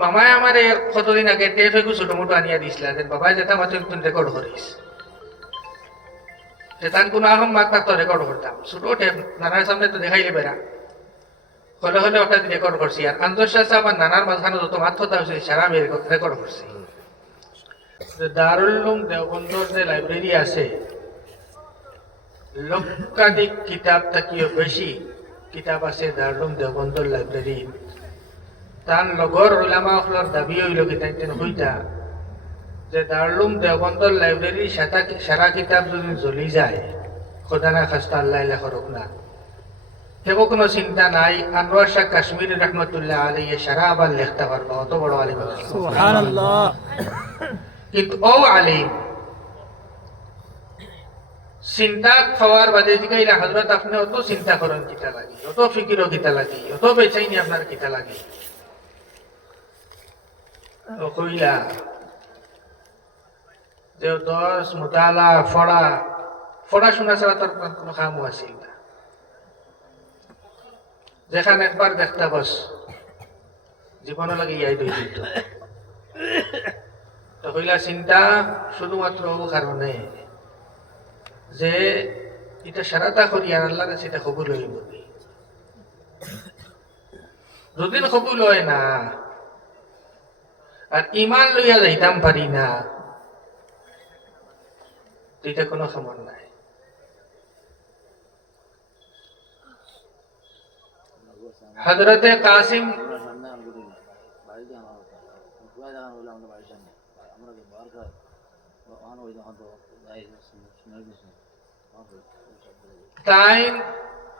মামায় আমার কতদিন আগে টেপ একটু ছোট মোটো আনিয়া দিছিল বাবাই যেটা মাত্র একটু রেকর্ড করিস যেতান কোনো আহম মাক তো রেকর্ড করতাম ছোট টেপ নানার সামনে তো দেখাইলে বেড়া হলে হলে ওটা রেকর্ড করছি আর আন্তর্জাতিক সাহেব আর নানার মাঝখানে যত মাত্রতা হয়েছে সারা আমি রেকর্ড করছি। দারুল উলুম দেওবন্দর যে লাইব্রেরি আছে লক্ষাধিক কিতাব থাকিও বেশি কিতাব আছে দারুল উলুম দেওবন্দর লাইব্রেরি। তার লগর ওলামা হলার দাবি হইল কিতাব হইতা যে দারুল উলুম দেওবন্দর লাইব্রেরি সারা কিতাব যদি জ্বলি যায় খোদা না খাস্তা আল্লাহ লেখক না হেবো কোনো চিন্তা নাই। আনোয়ার শাহ কাশ্মীরি রহমতুল্লাহ আলাইহি সারা আবার লিখতে পারবো অত বড় আলিম সুবহানাল্লাহ। কিন্তু ও আলিম চিন্তা খাওয়ার বাদে দিকাইলা হযরত আপনি অত চিন্তা করেন কিতা লাগি অত ফিকিরও কিতা লাগি অত বেচাইনি আপনার কিতা লাগি ও কইলা যে দশ মুতালা পড়াশোনা ছাড়া তার কোনো কামও আছিল না। যেখানে একবার দেখতে বস জীবনে লাগে ইয়াই দুই দিত তো হইলা চিন্তা শুধুমাত্র কারণে যে এটা সারাটা করি আর আল্লাহ কাছে এটা কবুল হইব যদিন কবুল হয় না আর ইমান লইয়া যাইতাম পারি না এটা কোনো খবর নাই। হযরতে কাসিম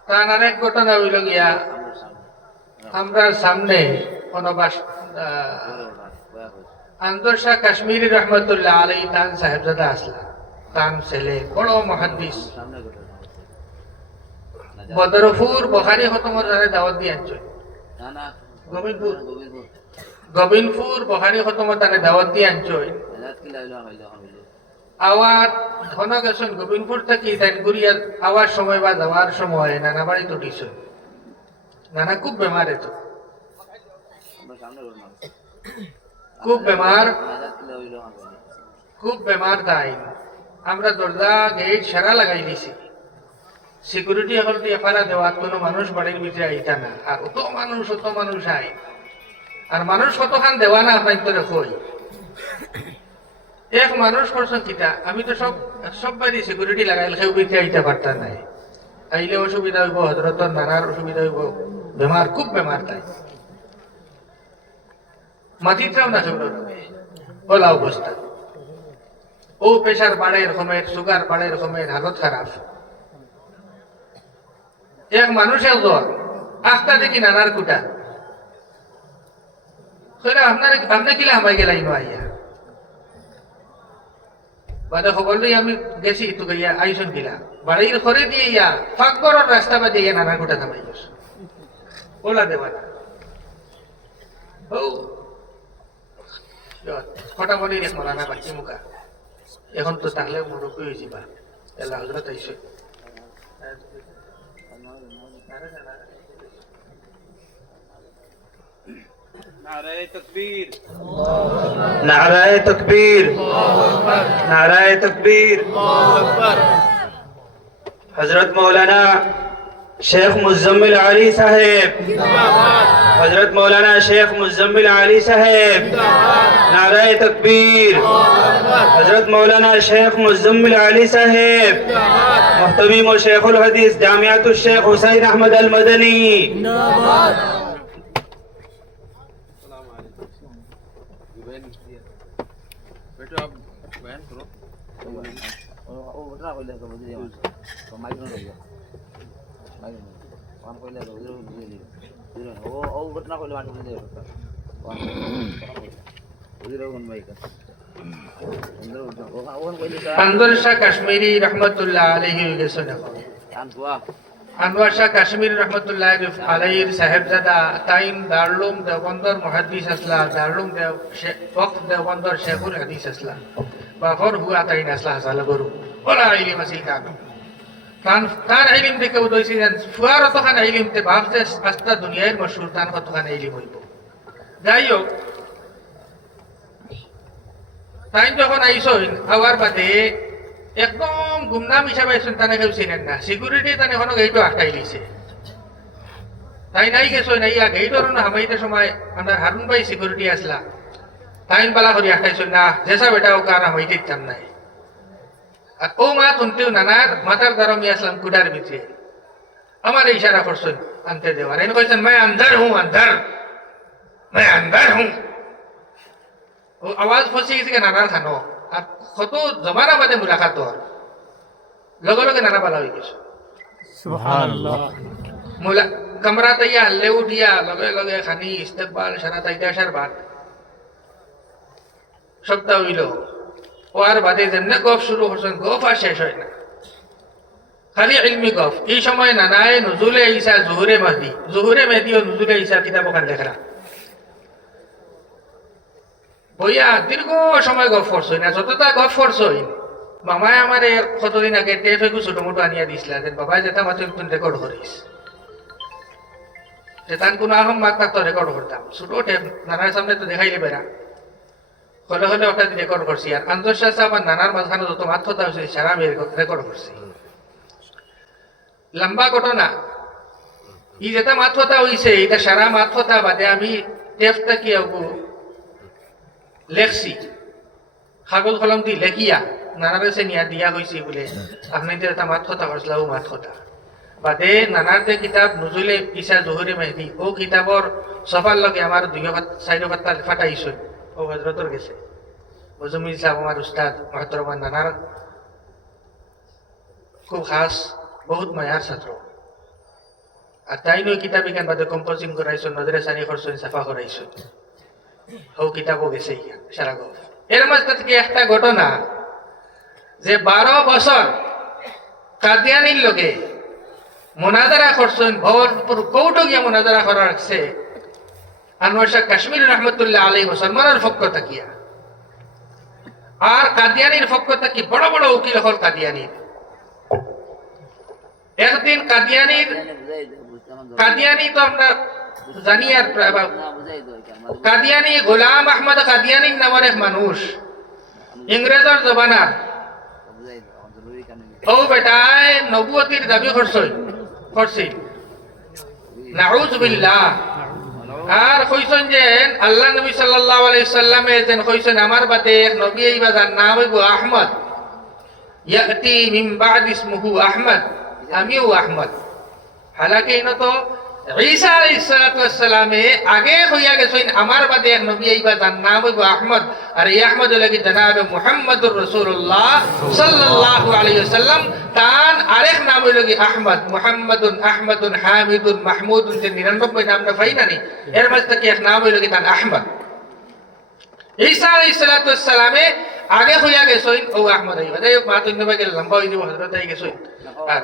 তার আরেক ঘটনা হইল গিয়া আমরা সামনে আনোয়ার শাহ কাশ্মীরি রহমতুল্লাহ আলাইহি তান সাহেবজাদা আসলা তান ছেলে বড় মুহাদ্দিস বদরপুর বুখারী খতমের দাওয়াত দিয়ে আনছে গোবিন্দপুর বুখারী খতমের দাওয়াত দিয়ে আনছে আওয়াজ ঘন গেছেন গোবিন্দপুর থেকে দানগুড়িয়ার আওয়ার সময় বা যাওয়ার সময় নানা বাড়ি উঠিস নানা খুব বেমার তো খুব বেমার তাই আমরা দরজা গেট সারা লাগাই দিছি সিকিউরিটি এখন দিয়ে ফারা দেওয়া কোনো মানুষ বাড়ির ভিতরে আইতা না আর অত মানুষ আই আর মানুষ কতখান দেওয়া না আপনার তো কই এক মানুষ করছেন কিটা আমি তো সব বাড়ি সিকিউরিটি লাগাইলে কেউ ভিতরে আইতে পারতাম নাই আইলে অসুবিধা হইব হজরতর নানার অসুবিধা হইব বেমার খুব বেমার তাই মাটিটাও না সেগুলো বলা অবস্থা ও প্রেশার বাড়ে রকমের সুগার বাড়ে রকমের হালত খারাপ এক মানুষের দল আস্তা দেখি নানার কুটা আপনি কিলা আমায় গেলাই আইয়া বাদে খবর লই আমি গেছি তো গিয়া আইসন গিলা বাড়ির ঘরে দিয়ে ইয়া ফাঁকবরের রাস্তা বাদে ইয়া নানার কুটা নামাই গেছ ওলা দেবা না ও কটা মনে রেখ মরানা বাচ্চি মুখা এখন তো তাহলে মুরব্বী হয়ে যাবা এলা হজরত আইসে नाराए तकबीर नाराए तकबीर नाराए तकबीर हजरत मौलाना शेख मुज़म्मिल अली साहेब हजरत मौलाना शेख मुज़म्मिल अली साहेब नाराए तकबीर हजरत मौलाना शेख मुज़म्मिल अली साहेब मुहतमीम व शेखुल हदीस जामियातुल शेख हुसैन अहमद अल मदनी আনোয়ার শাহ কাশ্মীরি রহমতুল্লাহ আলাইহি গেছেন আনোয়ার শাহ কাশ্মীরি রহমতুল্লাহ আলাইহির সাহেবজাদা তাইন দারুল উলুম দেওবন্দর মুহাদ্দিস আসলা দারুল উলুম দেওবন্দর শেখুল হাদিস আসলা বাফর হুয়া তাইন আসলা হাসালা গরু বলা ইলম আসিল কানো তার ইলম দেখে উদয়ছি ফুয়ার অতখান ইলম তে ভাবতে আস্তা দুনিয়ার মশহুর তান কতখান ইলম হইব। যাই হোক তাই যখন আইসইন আওয়ার বাদে একদম গুমনাম হিসাবে আইসুন তানে কেউ চিনেন না, সিকিউরিটি তানে কোনো গেইটও আটকাই দিছে। তাই নাই গেছো নাই গেইটর না হামাইতে সময় আমরা হারুন ভাই সিকিউরিটি আসলা, তাইন বালা করি আটকাইছো না জেসা বেটা ও কার হামাইতে ইচ্ছাম নাই। আর ও মা তুনতেও নানার মাথার দ্বারমি আসলাম কুডার ভিতরে, আমার ইশারা করছেন আনতে দেওয়ার, এনে কইছেন मैं अंदर हूं अंदर, मैं अंदर हूं। ও আওয়াজ ফসি গেছে নানার খানো, আর কত জমানা বাদে মুলাকাত হর, লগে লগে নানা বালা হয়ে গেছে। সুবহানাল্লাহ। कमरा तैया हल्ले उठिया लगे लगे खानी इस्तकबाल सारा तैया सार बात সপ্তাহ হইল। ওর বাদে যেমনে গফ শুরু করছেন গফ আর শেষ হয় না, খালি ইলমি গফ। এই সময় নানায় নজুলে ঈসা জুহুরে মেহদি ও নজুলে ঈসা কিতাব ওখান লেখা বইয়া দীর্ঘ সময় গফ করছই না। যতটা গফ করছই মামায় আমার কতদিন আগে টেপ একটু ছোট মোটো আনিয়া দিছিলা, বাবাই যেটা মাত্র রেকর্ড করিস তান কোনো আহম মাক থাকতো রেকর্ড করতাম, ছোট টেপ নানার সামনে তো দেখাইলে বেড়া হলে হলে ওটা রেকর্ড করছি। আর আন্তর্জাতিক আমার নানার মাঝখানে যত মাত্রতা হয়েছে সারা আমি রেকর্ড করছি। লম্বা ঘটনা, ই যেটা মাত্রতা হয়েছে এটা সারা মাত্রতা বাদে আমি টেপটা কি লেখছি, কাগজ কলম দি লেখিয়া নানার কাছে নিয়া দিয়া হয়েছি বলে আপনি যেটা মাত্রতা করছিল ও মাত্রতা বাদে নানার যে কিতাব নজরুলে ঈসা জহুরে মেহদি ও কিতাবর সফার লগে আমার 2-4 পাতা ফাটাইছ ও হজরতর গেছে। মজুমিল সাহেব আমার উস্তাদ মহতরমান নানার খুব খাস বহুত মায়ার ছাত্র, আর তাই নয় কিতাব এখান বাদে কম্পোজিং করাইছ, নজরে সানি করছেন, সাফা করাইছ, ও কিতাবও গেছে সারা গল্প। এর মাঝে থেকে একটা ঘটনা যে 12 বছর কাদিয়ানির লগে মোনাজারা করছেন, ভবনপুর কৌটো গিয়া মোনাজারা করা রাখছে আনোয়ার শাহ কাশ্মীর রহমতুল্লাহ আলাইহি মুসলমানের পক্ষ থাকিয়া, আর কাদিয়ানির পক্ষ থাকি বড় বড় উকিল হল কাদিয়ানির। একদিন কাদিয়ানি তো আমরা জানি, আর কাদিয়ানি গোলাম আহমদ কাদিয়ানির নামের এক মানুষ ইংরেজের জমানার ও বেটায় নবুয়তির দাবি করছিল নাউযু বিল্লাহ। আর কইছেন যে আল্লাহ নবী সাল্লাল্লাহু আলাইহি সাল্লামে যেন কইছেন আমার বাদে এক নবী আইবা যার নাম হইব আহমদ, ইয়াতি মিন বাদ ইসমুহু আহমদ, আমিও আহমদ। হালাকি ইনো তো ঈসা আলাইহিস সালাতু ওয়াস সালামে আগে হইয়া গেছেন আমার বাদে এক নবী আইবা যার নাম হইব আহমদ, আর এই আহমদ লাগি জনাবে মুহাম্মদুর রাসূলুল্লাহ সাল্লাল্লাহু আলাইহি ওয়াসাল্লাম, তার আরেক নাম হইল কি আহমদ, মুহাম্মাদুন আহমদুন হামিদুন মাহমুদুন, যে 99 নাম না পাই নানি, এর মাঝে থেকে এক নাম হইল কি তার আহমদ। ঈসা আলাইহিস সালাতু ওয়াস সালামে আগে হইয়া গেছেন ও আহমদ আইবা। যাই হোক মা তো নবী লম্বা হই দিব হযরত আই গেছেন। আর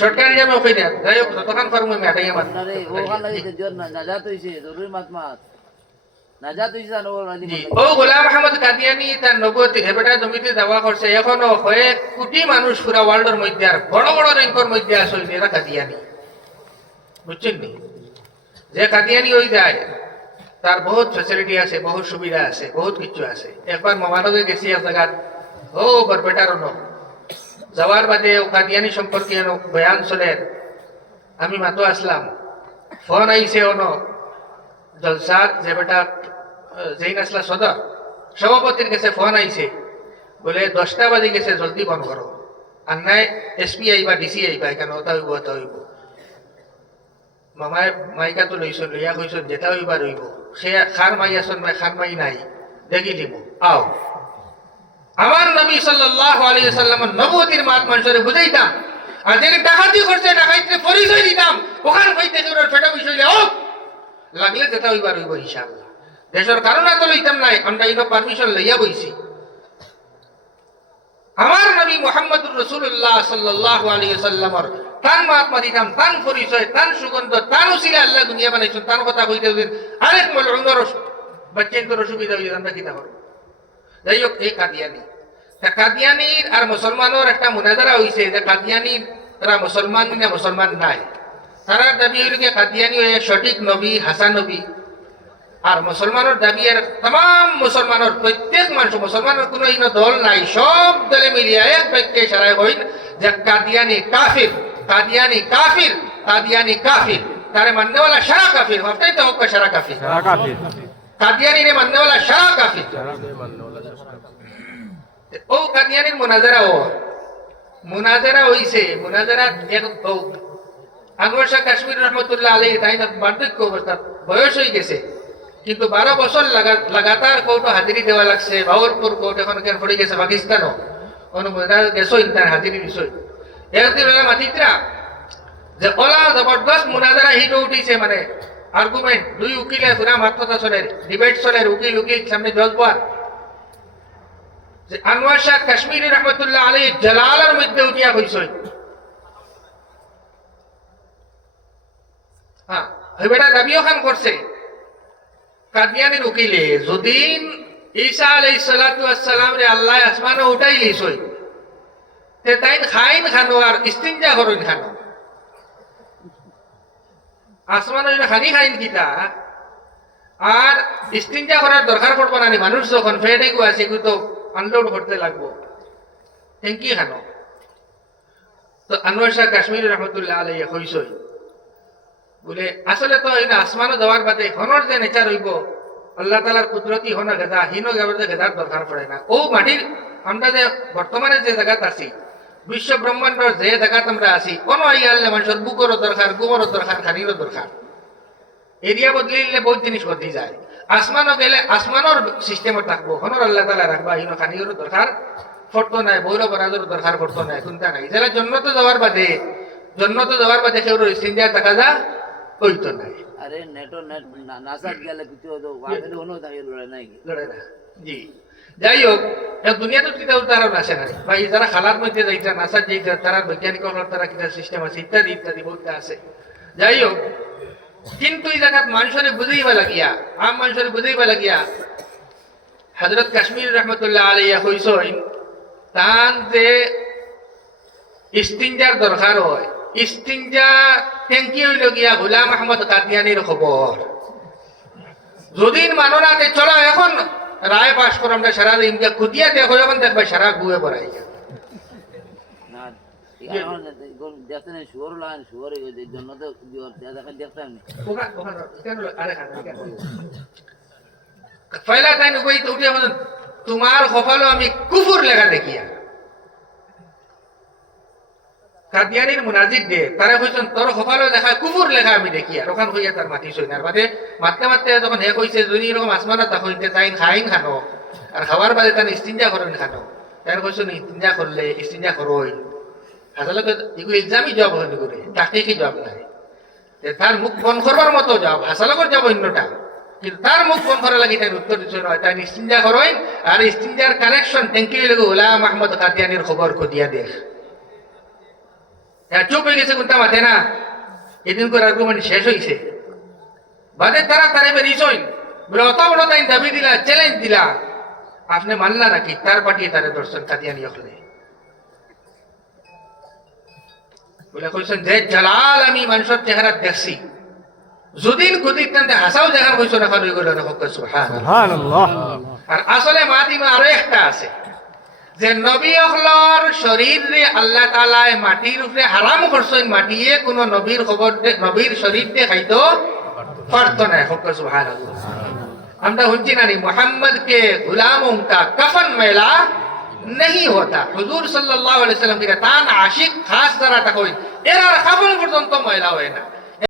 সরকারি নামে কই না, যাই হোক তখন ফার্ম আমি আটাই আমার ও গোলাম আহমদ কাদিয়ানি তার নবুয়তি হেবেটা জমিতে দাওয়া করছে, এখনো কয়েক কোটি মানুষ পুরা ওয়ার্ল্ডের মধ্যে আর বড় বড় র্যাঙ্কের মধ্যে আসল এরা কাদিয়ানি, বুঝছেন নি? যে কাদিয়ানি হয়ে যায় তার বহুত ফ্যাসিলিটি আছে, বহুত সুবিধা আছে, বহুত কিছু আছে। একবার মামানগে গেছি এক জায়গা, ও বরপেটার যাওয়ার বাদে ও কাদিয়ানি সম্পর্কে বয়ান চলেন, আমি মাতো আসলাম, ফোন আইছে জলসাত যে বেটা যেই আসলা সদর সভাপতির কাছে ফোন আইছে, বলে 10টা বাজে গেছে জলদি বন্ধ করো, আর নাই এসপি আইবা ডিসি আইবা, এখানে ওটা হইব ওটা হইব। মামায় মাইকা তো লইছন, লইয়া কইছন যেটা হইবার হইব, সে খার মাই আসন খার মাই নাই দেখি দিব আও। আমার নবী সাল্লাল্লাহু আলাইহি ওয়াসাল্লামের নবুয়তির মাত মানুষের বুঝাইতাম, আর যেখানে ডাকাতি করছে ডাকাইতে পরিচয় দিতাম, ওখান হইতে ওর ফেটা বিষয় ও লাগলে যেটা হইবার হইব ইনশাআল্লাহ। দেশের কারণে তো লইতাম নাই, আমরা ইনো পারমিশন লইয়া বইছি। আমার নবী মুহাম্মদুর রাসূলুল্লাহ সাল্লাল্লাহু আলাইহি ওয়াসাল্লামের তান মহাত্মা দিতাম, তান পরিচয়, তান সুগন্ধ, তান উসিলা আল্লাহ দুনিয়া বানাইছেন, তান কথা কইতে হইবেন আরেক মালউনের বাচ্চাদের অসুবিধা হইলে আমরা কিতা করব। যাই হোক এই কাদিয়ানির আর মুসলমানের একটা মুনাজারা হইছে যে কাদিয়ানিরা মুসলমান না মুসলমান নাই। তারার দাবি হইল কি কাদিয়ানি হয়ে সঠিক নবী হাসান নবী। আর মুসলমানের দাবি আর তাম মুসলমানের প্রত্যেক মানুষ মুসলমানের কোনো দল নাই, সব দলে মিলিয়ে এক বাক্যে সারাই হইন যে কাদিয়ানি কাফির, কাদিয়ানি কাফির, কাদিয়ানি কাফির। তারে মাননেওয়ালা সারা কাফির, হটাই তো হোক সারা কাফির। কাদিয়ানি রে মাননেওয়ালা সারা কাফির। ও কাদিয়ানির মুনাজারা মুনাজারা হইছে। মুনাজারা এক আনোয়ার শাহ কাশ্মীর রহমতুল্লাহ আলাইহি তাই না বার্ধক্য অবস্থা, বয়স হয়ে গেছে, কিন্তু 12 বছর লাগাতার কোর্টে হাজিরি দেওয়া লাগছে। বাবরপুর কোর্ট এখন কেন পড়ে গেছে পাকিস্তানও, গেছো তার হাজিরি বিষয়। একদিন বেলা মাতিত্রা যে ওলা জবরদস্ত মুনাজারা হিট উঠিছে, মানে আর্গুমেন্ট, দুই উকিলে পুরা মাত্রতা চলের ডিবেট চলের, উকিল সামনে জজবার যে আনোয়ার শাহ কাশ্মীরি রহমতুল্লাহ আলাইহি জালালার মধ্যে উঠিয়া হইছে। হ্যাঁ, বেটা দাবিও খান করছে কাদিয়ানির উকিলে, যদি ঈসা আলাইহিস সালাতু ওয়াস সালাম রে আল্লাহ আসমানে উঠাই লিছই তে তাইন খাইন খানো আর ইস্তিনজা করুন খানো। আসমানে খানি খাইন কিতা আর ইস্তিনজা করার দরকার পড়বো না, মানুষ যখন ফেটে গো আছে তো আনলোড করতে লাগবো, কি খানো। তো আনোয়ার শাহ কাশ্মীরি রহমতুল্লাহ আলাইহি হইছই বলে আসলে তো আসমানও যাওয়ার বাদে হনর যে নেচার হইব আল্লাহ তালার কুদরতি হন গেদা হিনো গেদার দরকার পড়ে না। ও মাটির আমরা যে বর্তমানে যে জায়গাত আছি, বিশ্ব ব্রহ্মাণ্ডর যে জায়গাত আমরা আছি, কোনো আইয়ালে মানুষের বুকেরও দরকার, গুমরও দরকার, খানিরও দরকার। এরিয়া বদলিলে বহুত জিনিস বদলি যায়। আসমানও গেলে আসমানোর সিস্টেমে থাকবো, হনর আল্লাহ তালা রাখবা, হিনো খানিরও দরকার পড়তো নাই, বৈরব বরাজের দরকার পড়তো নাই, চিন্তা নাই। যারা জন্নত যাওয়ার বাদে কেউ সিন্দিয়া দেখা যা হইতো নাই। আরে নেটো নেট নাসাত গেলে কিছু হতো ওয়াদের কোনো থাকে লড়াই নাই লড়ে না। জি, যাই হোক, দুনিয়াতে কিতা উদাহরণ আছে না ভাই, যারা খালার মধ্যে যাইতা নাসাত যাইতা তারা বৈজ্ঞানিক তারা কিতা সিস্টেম আছে ইত্যাদি ইত্যাদি বলতে আছে। যাই হোক, কিন্তু এই জায়গাত মানুষের বুঝাইবা লাগিয়া, আম মানুষের বুঝাইবা লাগিয়া হযরত কাশ্মীর রহমতুল্লাহ আলাইহি কইছেন তান যে ইস্তিনজার দরকার হয়, ইস্তিনজা ট্যাঙ্কি হইল গিয়া গোলাম আহমদ কাদিয়ানির খবর। যদি মানো না চলো এখন রায় পাশ করো, আমরা সারা ইনকা খুদিয়া দেখো, এখন দেখবা সারা গুয়ে পড়াই না এখন দেখতেন শুয়ার লাগান শুয়ার এই জন্য তো দেখা দেখতাম পয়লা তাই উঠে তোমার কপালো আমি কুফুর লেখা দেখিয়া কাদিয়ানির মুনাজির দে তারা কইছেন তোর কপালো লেখা কুফুর লেখা আমি দেখি, আর ওখান হইয়া তার মাটি সইনার বাদে মারতে মারতে যখন হে কইছে যদি এরকম আসমানা তা হইতে তাই খাইন খানো আর খাবার বাদে তার ইস্তিনজা করেন খানো, তাই কইছেন ইস্তিনজা করলে ইস্তিনজা করোই। আসলে এগুলো এক্সামই জব হয়নি করে, তাকে জব নাই, তার মুখ বন্ধ করবার মতো জব আসলে জব অন্যটা, কিন্তু তার মুখ বন্ধ করা লাগি তাই উত্তর দিচ্ছে নয়, তাই ইস্তিনজা করোই। আর ইস্তিনজার কানেকশন ট্যাঙ্কি লেগে গোলাম আহমদ কাদিয়ানির খবর খতিয়া দেখ চুপ হয়ে গেছে, কোনটা মাথে না। এদিন করে আর্গুমেন্ট শেষ হয়েছে, বাদে তারা তারে বেরিয়েছেন বলে অত বড় তাই দাবি দিলা, চ্যালেঞ্জ দিলা, আপনি মানলা নাকি? তার পাঠিয়ে তারে দর্শন কাদিয়ানি হলে বলে কইছেন যে জালাল আমি মানুষের চেহারা দেখছি, যদিন গদির টানতে হাসাও জায়গার কইছেন এখন হয়ে গেল সুবহানাল্লাহ। আর আসলে মাতিমা আরো একটা আছে যে নবী অখলর শরীরে আল্লাহ তাআলা মাটির উপরে হারাম করছেন, মাটিয়ে কোন নবীর খবর নবীর শরীর দিয়ে খাইতো পারতো না। সুবহানাল্লাহ। আমরা শুনছি না মুহাম্মদ কে गुलामों का कफन मैला नहीं होता, হুজুর সাল্লাল্লাহু আলাইহি সাল্লাম কে তান আশিক খাস দ্বারা তা কই এরা কাফন পর্যন্ত ময়লা হয় না।